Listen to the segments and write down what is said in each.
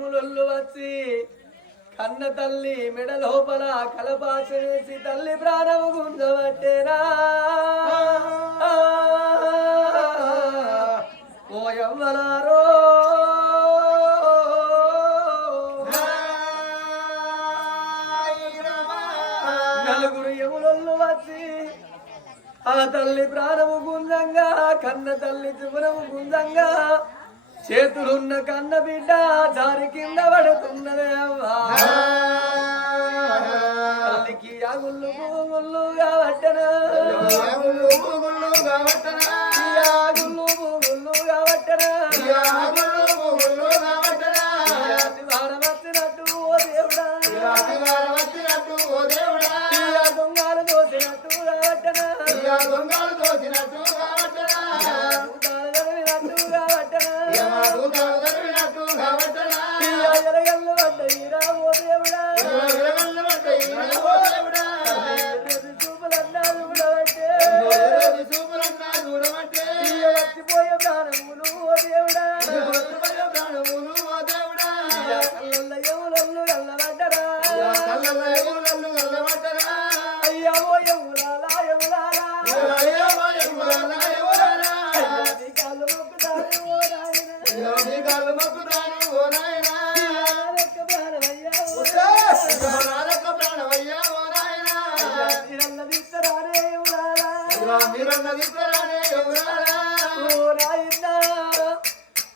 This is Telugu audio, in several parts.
ఎములొల్లు వచ్చి కన్న తల్లి మెడ లోపల కలపాచేసి తల్లి ప్రాణము గుంజబట్టేనా ఓ యవ్వలారో నలుగురు ఎములొల్లు వచ్చి ఆ తల్లి ప్రాణము గుంజంగా కన్న తల్లి చివరము గుంజంగా చేతులున్న కన్న బిడ్డ జారి కింద పడుతున్నదే అవ్వా తల్లికి ఆగుళ్ళు పూగుళ్ళుగా పట్టనా ఆగుళ్ళు పూగుళ్ళుగా పట్టనా అతివారం వచ్చినట్టు ఓ దేవుడా దొంగలు దోసినట్టుగా పట్టనా దొంగలు దోసినట్టుగా పట్టనా ఎలగల్లు పడ్డయ్యరా ఓ దేవుడా చూపులన్నా చూడబట్టే వచ్చిపోయే ప్రాణములు ఓ దేవుడా కళ్ళల్లో ఎములల్లు ఎల్లబడ్డరా అయ్యా ఓ ఎములాలా ఎములాలా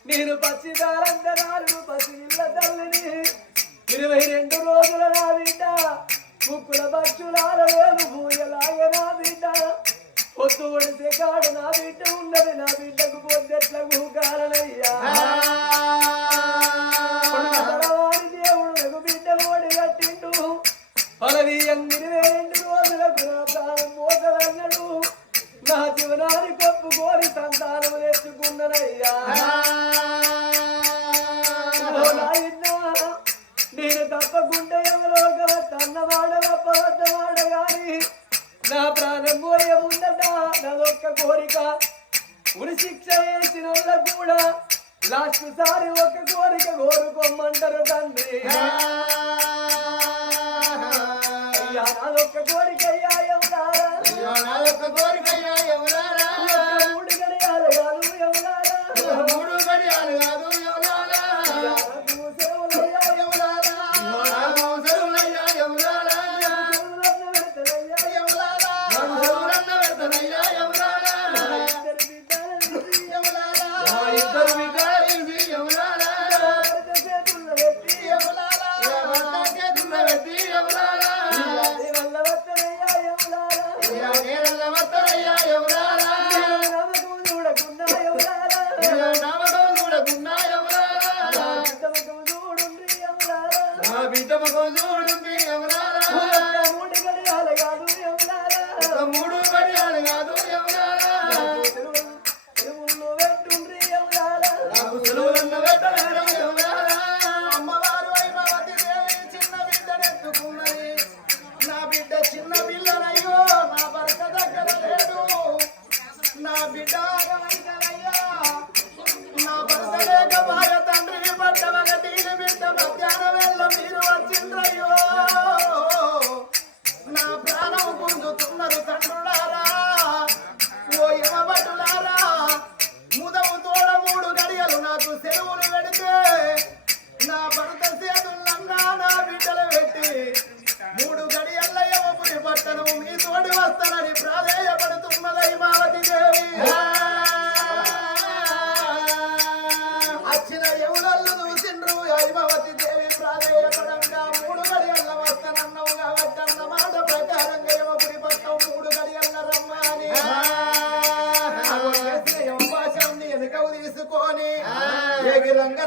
నేను పసిదారంతరాలు పసిళ్ళ తల్లిని 22 రోజుల నా బిడ్డ ముక్కుల పక్షులారలేదు భూయలాగే నా బిడ్డ పొత్తు ఒడిసే కాడు నా బిడ్డ ఉన్నది నా బిడ్డకు పొద్దెట్లకు కారణయ్యా దేవుడు నాకు బిడ్డలు ఓడి కట్టిండు పలవి 22 రోజులకు నా ప్రాణం మోసలన్నాడు నా జీవనాన్ని కప్పుకోరి సంతానం తెచ్చుకున్ననయ్యా నేను తప్పకుండా ఎవరో తన్నవాడవాడ గాని నా ప్రాణం పోయే ముందట నాదొక్క కోరిక ఉరి శిక్ష వేసిన వాళ్ళకు కూడా లాస్ట్ సారి ఒక కోరిక కోరుకోమంటారు తండ్రి అయ్యా నాదొక్క కోరిక అయ్యా ఎవరారా నాదొక్క కోరిక అయ్యా ఎవరారా 3 గడియాలు కాదు ఎవరారా 3 గడియాలు కాదు ఎవరారా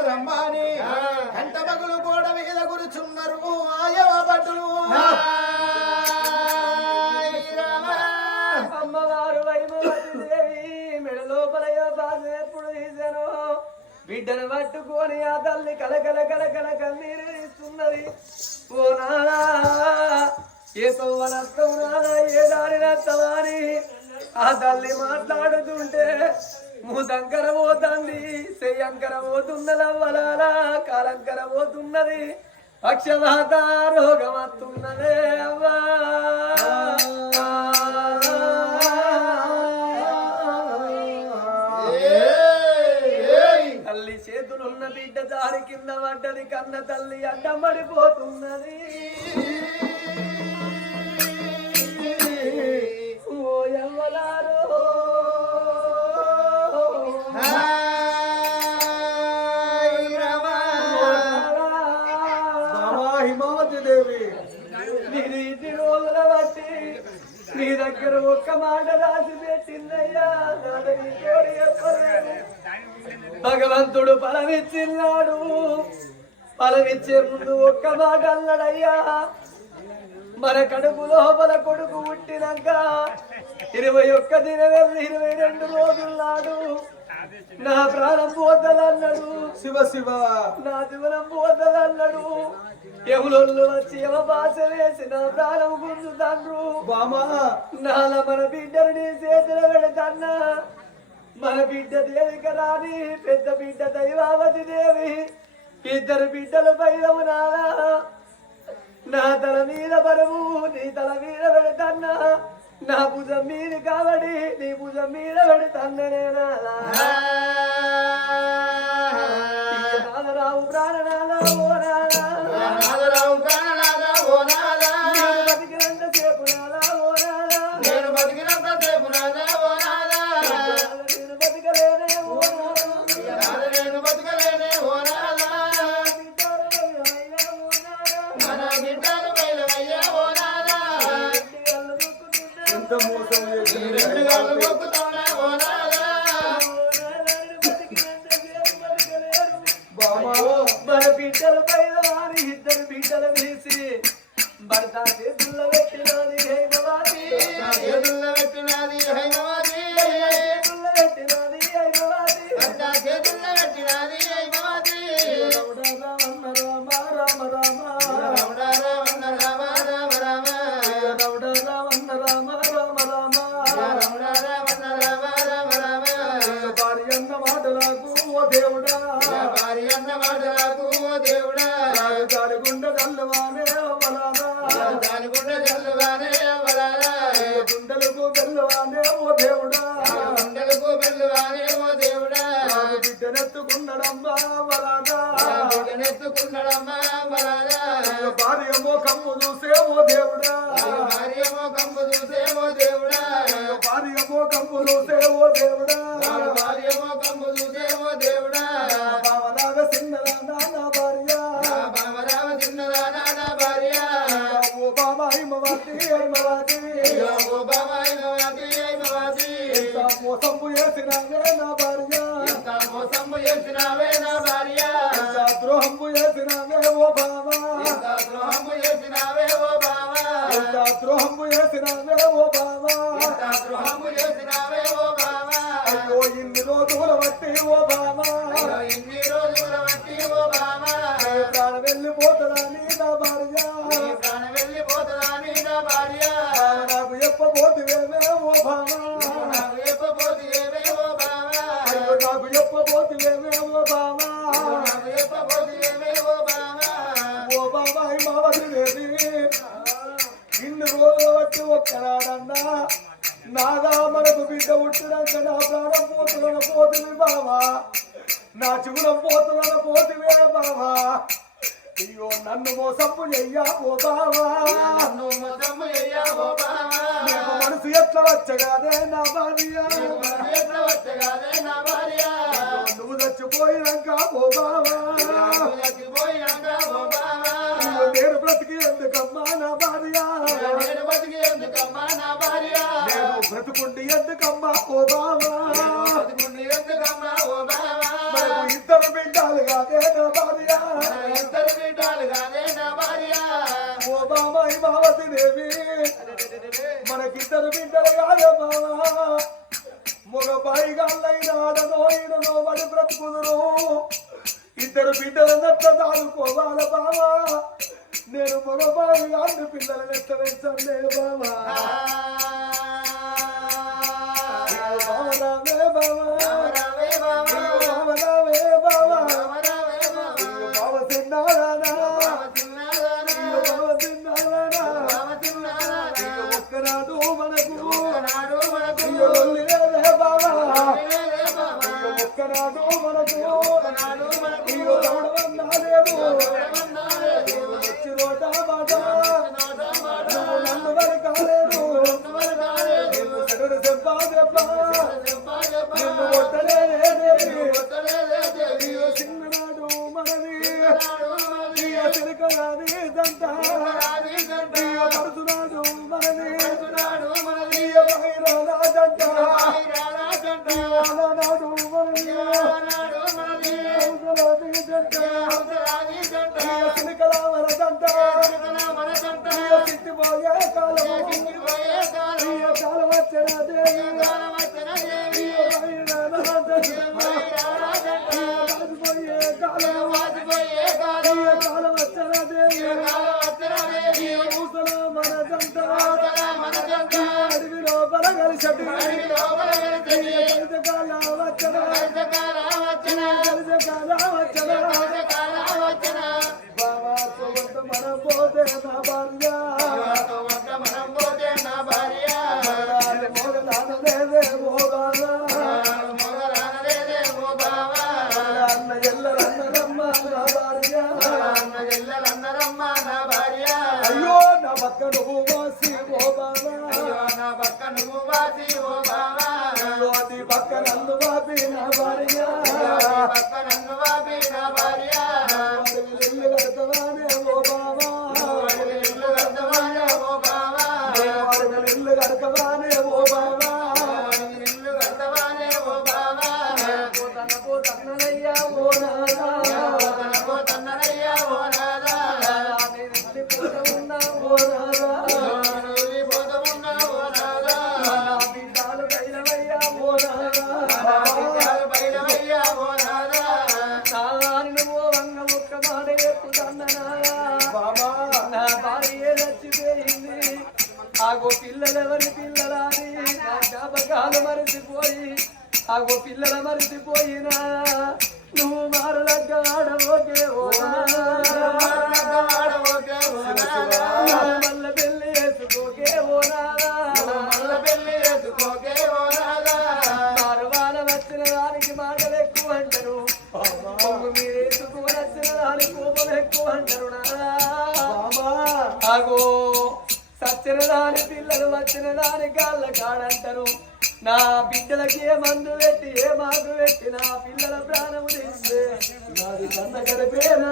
రమ్మాని కంట మగులు గోడ మీద కూర్చున్నారు ఆయవ భటులు అమ్మవారు వైమవతిదేవి మెడ లోపలయ్యో బాధ ఎప్పుడు తీశాను బిడ్డను పట్టుకొని ఆ తల్లి కలకల కలకల కన్నీరు ఇస్తున్నది ఓ నాడా ఏ తోవనత్తం నాడా ఏ దారి నత్తవాని ఆ తల్లి మాట్లాడుతుంటే మూతంకర పోతుంది చెయ్యంకర పోతున్నదవ్వలాలా కాలంకర పోతున్నది పక్షవాత రోగమత్తున్నదే అవ్వా తల్లి చేతులున్న బిడ్డ దారి కింద పడ్డది కన్న తల్లి అడ్డమడిపోతున్నది ఓ యవ్వలారో నీ రోజుల బట్టి నీ దగ్గర ఒక్క మాట రాసి పెట్టిందయ్యా భగవంతుడు ఫలమిచ్చిన్నాడు ఫలమిచ్చే ముందు ఒక్క మాట అన్నాడయ్యా మన కడుపు లోపల కొడుకు పుట్టినాక 21 దినం 22 రోజులు నాడు నా ప్రాణం పోతదన్నాడు శివ శివ నా జీవనం పోతదన్నాడు ఎవరు వచ్చి ఎవ భాష వేసి నా ప్రాణం గుంజుతాండ్రు బామా నాల మన బిడ్డను నీ చేతులు పెడతాన్నా మన బిడ్డ దేవిక రాని పెద్ద బిడ్డ దైవావతి దేవి ఇద్దరు బిడ్డలు పైదము నాలా నా తల మీద బరువు నీ తల మీద పెడతాన్నా నా భుజం మీద కాబట్టి నీ భుజం మీద పెడతాన్ననే నాదరావు ప్రాణనాథ ఓ నాదరావు ప్రాణనాథ ఓ నాదా నేను బతికినంత సేపు నాదా ఓ నాదా నేను బతికినంత సేపు నాదా ఓ నాదా నేను బతికలేనే ఓ నాదా నేను బతికలేనే ఓ నాదా మన బిడ్డలు బయలవయ్యా ఓ నాదా ఎంత మోసం చేసి రెండు గాళ్ళు మొక్కుతానా ఓ నాదా మన బిడ్డలు బయలవారి ఇద్దరు బిడ్డలు వేసి భర్త చేతుల్లో పెట్టినది హైమవాది చేతుల్లో పెట్టినది హైమవాది చేతుల్లో పెట్టినది హైమవాది భర్త చేతుల్లో పెట్టినది హైమవాది రామ రామ రామ రామ రామ రామ రామ రామ రామ రామ రామ రామ రామ రామ రామ రామ రామ భార్య అన్న మాటలకు ఓ దేవుడా భార్య అన్న మాటలకు ఓ దేవుడా దాడిగుండ చల్లవానే అవలారా దాడిగుండ చల్లవానే అవలారా గుండెలకు బెల్లవానే ఓ దేవుడా గుండెలకు బెల్లవానే ఓ దేవుడా బిడ్డనెత్తుకున్నడమ్మా అవలారా బిడ్డనెత్తుకున్నడమ్మా అవలారా భార్యమో కమ్ము చూసే ఓ దేవుడా భార్యమో కమ్ము చూసే ఓ దేవుడా భార్యమో కమ్ము చూసే ఓ దేవుడా భార్యమో కమ్ము చూసే ఓ దేవుడా బావరాగ చిన్నదా నా భార్య బావరాగ చిన్నదా నా భార్య ఓ బాబా హిమవతి హిమవతి ఓ బాబా హిమవతి హిమవతి మోసంబు చేసినావే నా భార్య మోసంబు చేసినావే నా భార్య ద్రోహంబు చేసినావే ఓ బావా ద్రోహంబు చేసినావే ఓ బావా ద్రోహంబు చేసినావే ఓ బావా ద్రోహంబు చేసినావే ఓ బావా అయ్యో ఇన్ని రోజుల బట్టి ఓ బావా ఇన్ని రోజుల బట్టి ఓ బావా ప్రాణం వెళ్ళిపోతుందని నా భార్య ప్రాణం వెళ్ళిపోతుందని నా భార్య నాకు చెప్పబోతువేమే ఓ బావా నాకు చెప్పబోతువేమే ఓ బావా అయ్యో నాకు చెప్పబోతువేమే ఓ బావా నాకు చెప్పబోతువేమే ఓ బావా ఓ బావా హిమవతి దేవి ఇన్ని రోజుల బట్టి ఒక్కనాడన్నా నాగా మనకు బిడ్డ పుట్టినాక నా ప్రాణం పోతున్న పోతుంది బావా నా చిగురం పోతున్న పోతివే బావా అయ్యో నన్ను మోసము చెయ్యా ఓ బావా నన్ను మోసము చెయ్యా ఓ బావా మనసు ఎట్లా వచ్చగానే నా భార్య ఎట్లా వచ్చగానే నా భార్య నువ్వు చచ్చిపోయినాక ఓ బావా చచ్చిపోయినాక ఓ బావా నేను బ్రతికి ఎందుకమ్మా నా భార్య నేను బ్రతికి ఎందుకమ్మా నా భార్య నేను బ్రతుకుండి ఎందుకమ్మా ఓ బావా బ్రతుకుండి ఎందుకమ్మా ఓ బావా మనకు ఇద్దరు బిడ్డలు కాదే నా భార్య ఇద్దరు బిడ్డలు కాదే నా భార్య ఓ బావా హిమవతి దేవి మనకిద్దరు బిడ్డలు కాదే బావా మగ బాయిగాళ్ళైన ఆడనో ఈడనో వాడి బ్రతుకుదురు ఇద్దరు బిడ్డల నట్ట దాడుకోవాల బావా నేను మగ బాయిగాళ్ళ పిల్లల నెట్ట పెంచలే బావా బావరామే బావా చిలకరాని దంట పడుతున్నాడు మనది బహిరాల దంట నాడు మనది చిలకరావర దంట చిట్టిపోయే కాలం కాలం వచ్చిన దేవి కాలం వచ్చిన దేవి మన జంట అడవిలో బలగలిసటి కాల వచ్చిన బాబా మనం పోతే నా భార్య మొగలాన లేదే ఓ బాబా అన్న ఎల్లరన్నరమ్మ నా భార్య అయ్యో నా పక్క నువ్వు వాసి ఓ బాబా అది పక్క నన్ను వాపి నా భార్య ఇల్లు కడతానే ఓ బాబా ఇల్లు కడతానే ఓ బాబా పోతన్నయ్యా ఓ నాదా ఉన్నా ఓ నాదా బిడ్డాలు బయలవయ్యా ఓ నాదా నువ్వు వంగ ఒక్క మాట ఎక్కుదన్ననారా బాబా నా భార్య చచ్చిపోయింది ఆగో పిల్లలెవరి పిల్లలని నా జ్ఞాపకాలు మరిచిపోయి ఆగో పిల్లల మరిచిపోయినా నువ్వు మారలగ్గ ఆడవోకే ఓ మల్ల పెళ్లి వేసుకోకే ఓ నారవాన వచ్చిన దానికి మాటలు ఎక్కువ అంటారు మీరు వేసుకు వచ్చిన దానికి కోపం ఎక్కువ అంటారు ఆగో సచ్చిన దాని పిల్లలు వచ్చిన దాని కాళ్ళ కాడంటారు నా బిడ్డలకి ఏ మందు పెట్టి ఏ మాకు పెట్టి నా పిల్లల ప్రాణము తీస్తే నాది కన్న గడిపేనా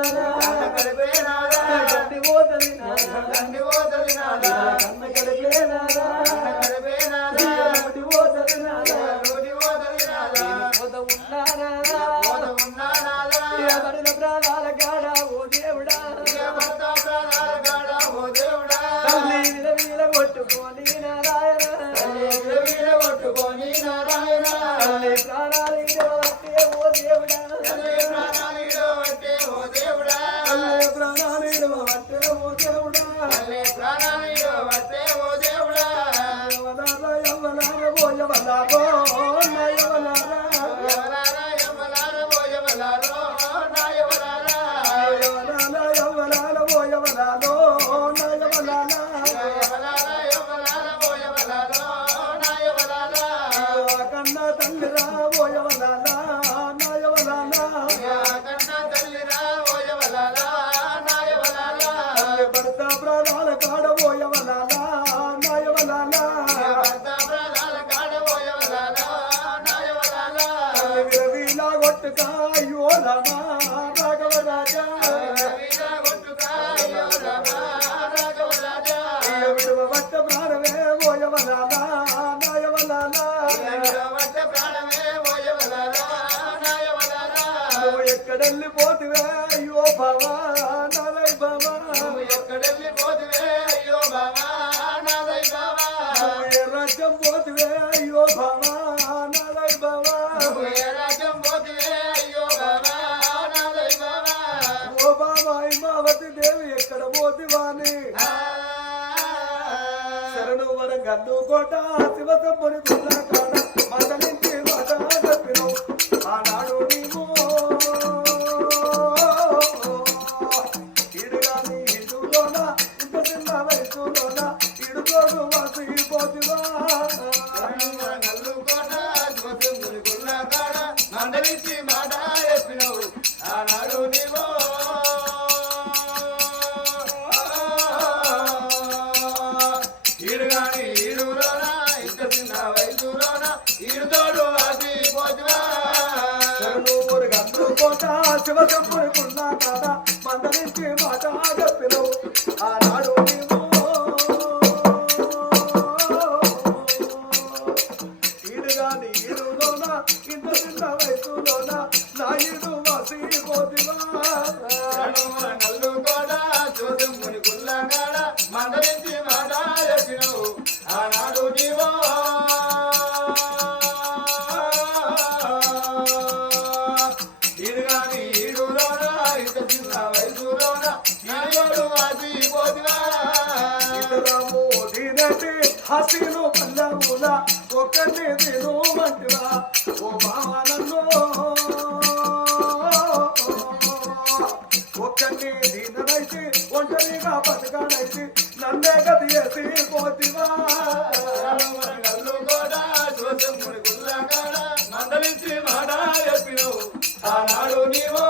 గడ్డి పోతది కన్న గడిపేనా రోడ్డి పోతది పోత ఉన్నానా మరిన ప్రాణాల గాడ ఓ దేవుడా తల్లి విల కొట్టుకొని నారాయణ తల్లి ప్రాణాలు ఇడవట్టే ఓ దేవుడా తల్లి ప్రాణాలు ఇడవట్టే ఓ దేవుడా యవ్వనాల పోయవలాగో కన్నా తల్లిరా పోయవలాలా భర్త ప్రాణాల కాడ పోయవలాలా వీలా కొట్టుకా అయ్యో రమా రాఘవ రాజా విడువ భర్త ప్రాణమే పోయవలాలా నువ్వు ఎక్కడెళ్ళిపోతువే అయ్యో బావా నాదై బావా నువ్వు ఏ రాజ్యం పోతువే అయ్యో బావా నాదై బావా ఓ బావా హిమావతి దేవి ఎక్కడ పోతివాని శరణు వరంగల్లు కోట శివసంపురి గుళ్ళ కాడ మందలించి మాట చెప్పినావు ఆనాడు నీవు ఇడుగాని హిందువులోన ఇంత చిన్న వయసులోన ఇడుకోడు వాసిపోతివా మందలించి మాట చెప్పినావు ఆనాడు నీవు ఈడుగాని ఈడులోనా ఇంత చిన్న వయసులోనా ఈడుతోడు అది పోతువా శరణు మందలించి మాట చెప్పినవు ఆనాడు నీవు ఈడుగాని ఈడులోన ఇంత చిన్న వయసులోన నా ఈడు వాసిపోతివా నల్లు కూడా చూసెమ్ముని గుల్లగాడ మందలించి మాట చెప్పినవు ఆనాడు నీవో ఈడుగాని ఈడులోన ఇంత చిన్న వయసులోన నాయుడు వాసిపోతివా ఇతరము దీనటి హసీను పల్లవుల ఒకటి తిను వంటివా ఓ బావనన్ను ఒక్కటి దీననైతే ఒంటరిగా బతకానైతే నన్నే గతి చేసి పోతివా నల్లు కూడా చూసెమ్ముని గుల్లగాడ మందలించి మాట చెప్పినవు ఆనాడు నీవో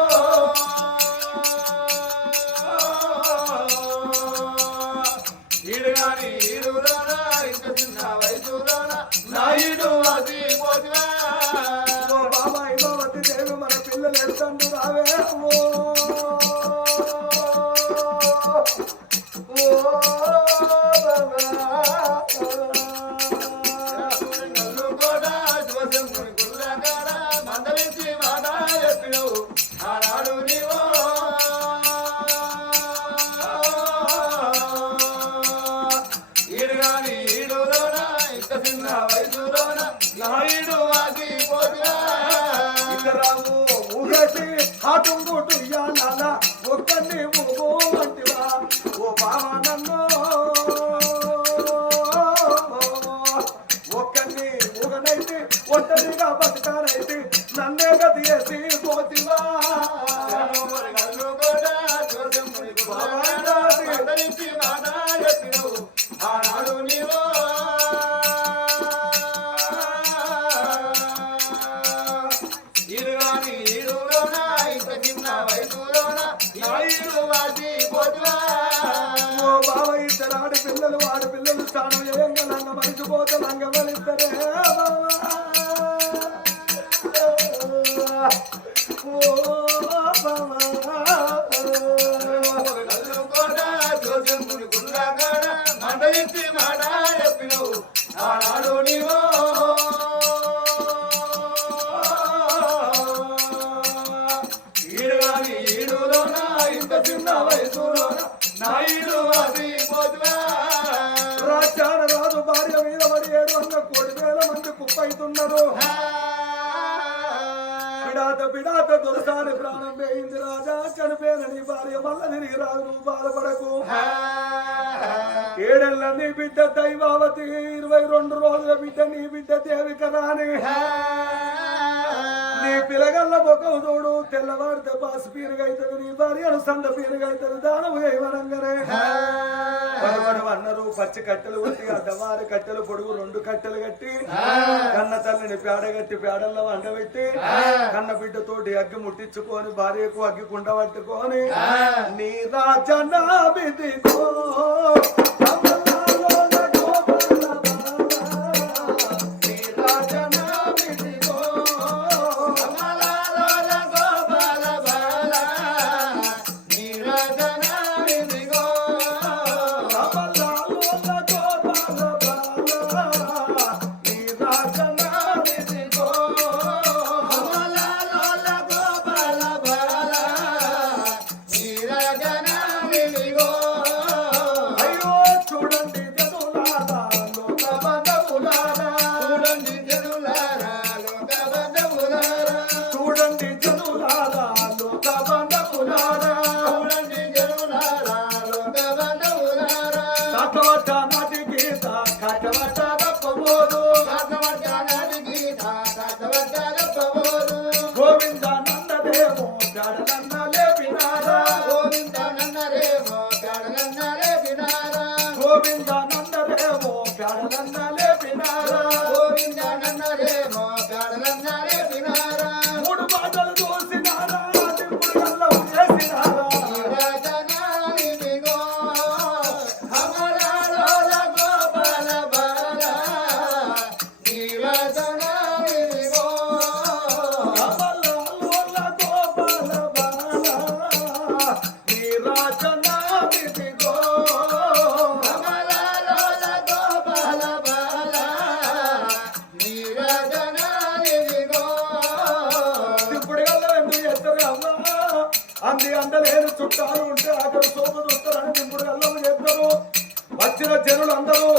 ఈడుగాని ఈడులోన ఇంత చిన్న వయసులోన నాయుడు అది పోతివా ఓ బాబాయ్ బావతి దేవి మన పిల్లలు ఎడుతండు రావే నల్లు కూడా చూసెమ్ముని గుల్లగాడ మందలించి మాట చెప్పినవు ఆనాడు నీవో ఈడుగాని ఈడులోన ఇంత చిన్న వయసులోన నాయుడు అది పోతివా ఇతరము ఊగేసి హాటుంగుటు ఇయ్యాల ఒక్కడిని ఊగో వంటివా ఓ బావా నన్ను ఒక్కడిని ఊగనైతే ఒంటరిగా బతకానైతే నన్నే గతి చేసి పోతివా నల్లు కూడా చూసెమ్ముని గుల్లగాడ మందలించి మాట చెప్పినవు ఆనాడు నీవో ఈడుగాని ఈడులోన ఇంత చిన్న వయసులోన నాయుడు అది పోతివా ఓ బావ ఇద్దరు ఆడపిల్లలు ఆడపిల్లలు స్నానం చేయంగా లంగ మరిచిపోతే లంగ వలిద్దరే నల్లు కూడా చూసెమ్ముని గుల్లగాడ మందలించి మాట చెప్పినవు ఆనాడు నీవో ఈడుగాని ఈడులోన ఇంత చిన్న వయసులోన నాయుడు అది పోతివా రాజ్యాన రాజు భార్య మీద పడి 700,000 మంది కుప్పైతున్నారు పిడాత దొరసాని ప్రాణం వేయింది రాజా చనిపోయిన నీ భార్య మల్ల తిరిగి రాదు నువ్వు బాధపడకు 7 ఏళ్ల నీ బిడ్డ దైవావతి 22 రోజుల బిడ్డ నీ బిడ్డ దేవిక రాని నీ పిలగల్ల ముఖం చూడు తెల్లవారితే పాసు పీరుగైతుంది నీ భార్యను సంద పీరుగైతుంది దానము చేయమనంగానే అన్నారు పచ్చి కట్టెలు కొట్టి అడ్డవారి కట్టెలు పొడుగు 2 కట్టెలు కట్టి కన్న తల్లిని పేడగట్టి పేడల్లో వండబెట్టి కన్న బిడ్డతోటి అగ్గి ముట్టించుకొని భార్యకు అగ్గి కుండ పట్టుకొని నీ రాజనా బిదిగో రాజనామిదిగో కమలాలోల గోపాల బాల నీరాజనానిదిగో ఇప్పుడు కల్లా ఎందుకు చేస్తారు అమ్మా అంది అందలేని చుట్టాలు ఉంటే అక్కడ సోమ చూస్తారని ఇప్పుడు కల్లా చేస్తారు వచ్చిన జనులు అందరూ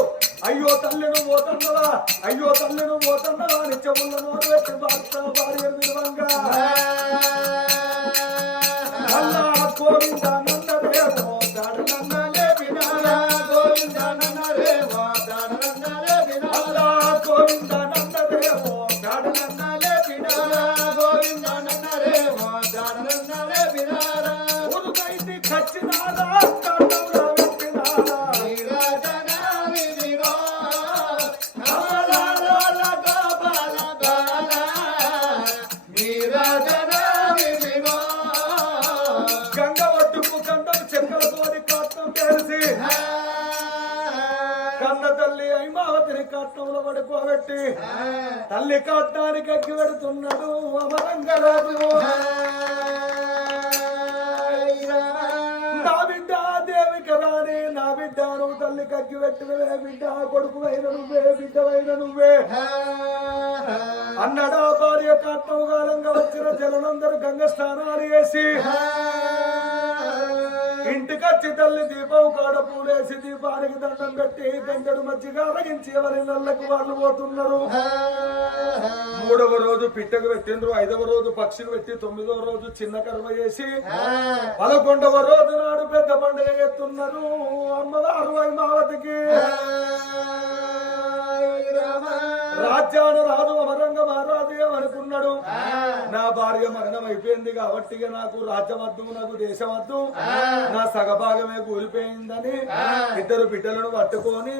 అయ్యో తల్లిను పోతన్నవా అయ్యో తల్లిను పోతన్నవా నిత్యముల నోరు పెట్టి భర్త భార్య విలువంగా అల్లా గోవిందానందరేమో దాడనన్నలే వినాలా గోవిందానందరేమో దాడనన్నలే అల్లా గోవిందానందరేమో దాడనన్నలే వినాలా గోవిందానందరేమో దాడనన్నలే వినాలా ఉరుకైతే ఖచ్చినారా కాండంలో పెట్టినారా నీరాజనానిదిగో కమలాలోల గోపాల బాల నీరాజనానిదిగో గంగ ఒడ్డుకు గంధం చెక్కలతోని కట్నం తెలిసి కన్న తల్లి ఐమావతిని కట్నంలో పడుకోబెట్టి తల్లి కట్నానికి ఎక్కి పెడుతున్నాడు అమరంగరాజు నా బిడ్డ దేవిక రాని నా బిడ్డ నువ్వు తల్లి కక్కి పెట్టినవే బిడ్డ కొడుకువైన నువ్వే బిడ్డవైన నువ్వే అన్నడా భార్య కట్నం కాలంగా వచ్చిన జనులందరూ గంగ స్నానాలు చేసి ఇంటికొచ్చి తల్లి దీపం కాడ పూలేసి దీపానికి దండం పెట్టి గంటడు మధ్యగా అరగించి ఎవరి నల్లకు వాళ్ళు పోతున్నారు 3వ రోజు పిట్టకు పెట్టిండ్రు 5వ రోజు పక్షికి పెట్టి 9వ రోజు చిన్న కర్మ చేసి 11వ రోజు నాడు పెద్ద పండుగ ఎత్తున్నారు అమ్మవారు ఐమావతికి రాజ్యాన రాజు అమరంగ మహారాజు ఏమనుకున్నాడు నా భార్య మరణం అయిపోయింది కాబట్టి నాకు రాజ్యం వద్దు నాకు దేశం వద్దు నా సగభాగమే కూలిపోయిందని 2 బిడ్డలను పట్టుకొని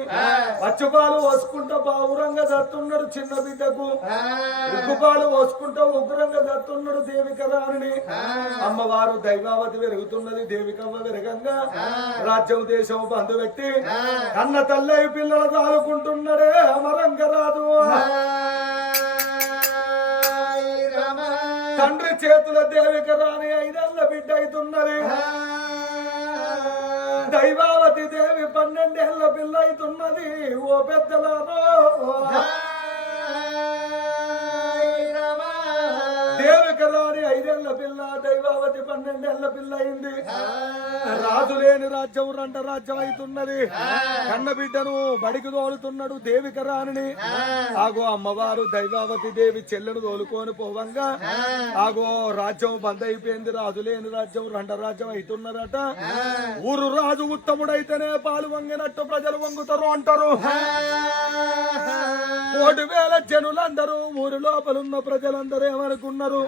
పచ్చుపాలు పోసుకుంటా బావురంగా దత్తున్నాడు చిన్న బిడ్డకు ఉగ్గుపాలు పోసుకుంటా ఉగ్గురంగా దత్తున్నాడు దేవిక రాణిని అమ్మవారు దైవావతి పెరుగుతున్నది దేవికవ్వ పెరగంగా రాజ్యం దేశం బంధు పెట్టి కన్న తల్లి పిల్లలు దాలుకుంటున్నాడే అమరంగరాజు తండ్రి చేతుల దేవిక రాణి 5 ఏళ్ల బిడ్డ అవుతున్నది దైవావతి దేవి 12 ఏళ్ల పిల్ల అవుతున్నది ఓ పెద్దలారో దేవిక రాణి 5 ఏళ్ల పిల్ల దైవావతి 12 ఏళ్ల పిల్ల అయింది రాజు లేని రాజ్యం రంట రాజ్యం అవుతున్నది కన్న బిడ్డను బడికి తోలుతున్నాడు దేవిక రాణిని ఆగో అమ్మవారు దైవావతి దేవి చెల్లెను తోలుకొని పోవంగా ఆగో రాజ్యం బంద్ అయిపోయింది రాజు లేని రాజ్యం రంట రాజ్యం అవుతున్నదట ఊరు రాజు ఉత్తముడైతేనే పాలు వంగినట్టు ప్రజలు వంగుతారు అంటారు 1,000 జనులందరూ ఊరి లోపలున్న ప్రజలందరూ ఏమనుకున్నారు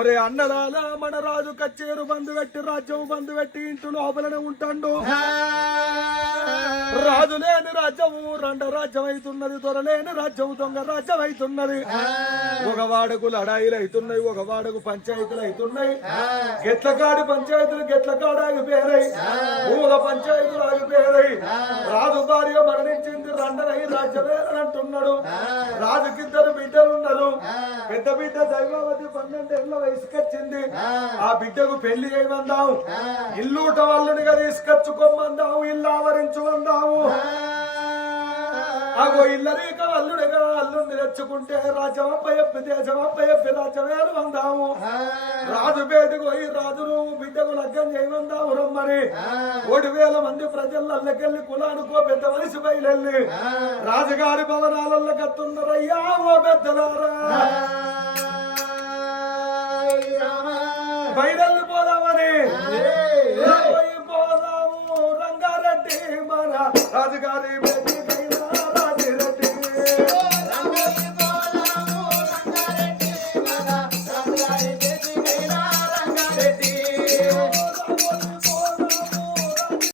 ఒరే అన్నదాల మన రాజు కచ్చేరు బంధు పెట్టి రాజ్యం బంధు పెట్టి ఇంటి లోపలనే ఉంటాడు రాజు లేని రాజ్యము రండ రాజ్యం అవుతున్నది దొరలేని రాజ్యం దొంగ రాజ్యం అవుతున్నది ఒక వాడకు లడాయిలు అవుతున్నాయి ఒక వాడకు పంచాయతీలు అవుతున్నాయి గెట్లకాడి పంచాయతీలు గెట్లకాడ ఆగిపోయాయి ఊర పంచాయతీలు ఆగిపోయాయి రాజు భార్య మరణించింది రండనై రాజ్యమే అంటున్నాడు రాజుకిద్దరు బిడ్డలున్నారు పెద్ద బిడ్డ దైవావతి 12 ఏళ్ల వయసుకొచ్చింది ఆ బిడ్డకు పెళ్లి చేయమందాం ఇల్లుట వాళ్ళునిగా తీసుకొచ్చుకోమందాము ఇల్లు ఆవరించుకుందాము అగో ఇల్లరీక అల్లుడిగా అల్లుడిని తెచ్చుకుంటే రాజ్యమప్ప చెప్పి దేశమప్ప చెప్పి రాజ్యమేలు అందాము రాజు బేటకు పోయి రాజును బిడ్డకు లగ్గం చేయమందాము రమ్మని 1,000 మంది ప్రజలకెళ్ళి కులానికో పెద్ద మనిషి బయలుల్లి రాజుగారి భవనాలలో కత్తున్నారయ్యా ఓ పెద్దలారా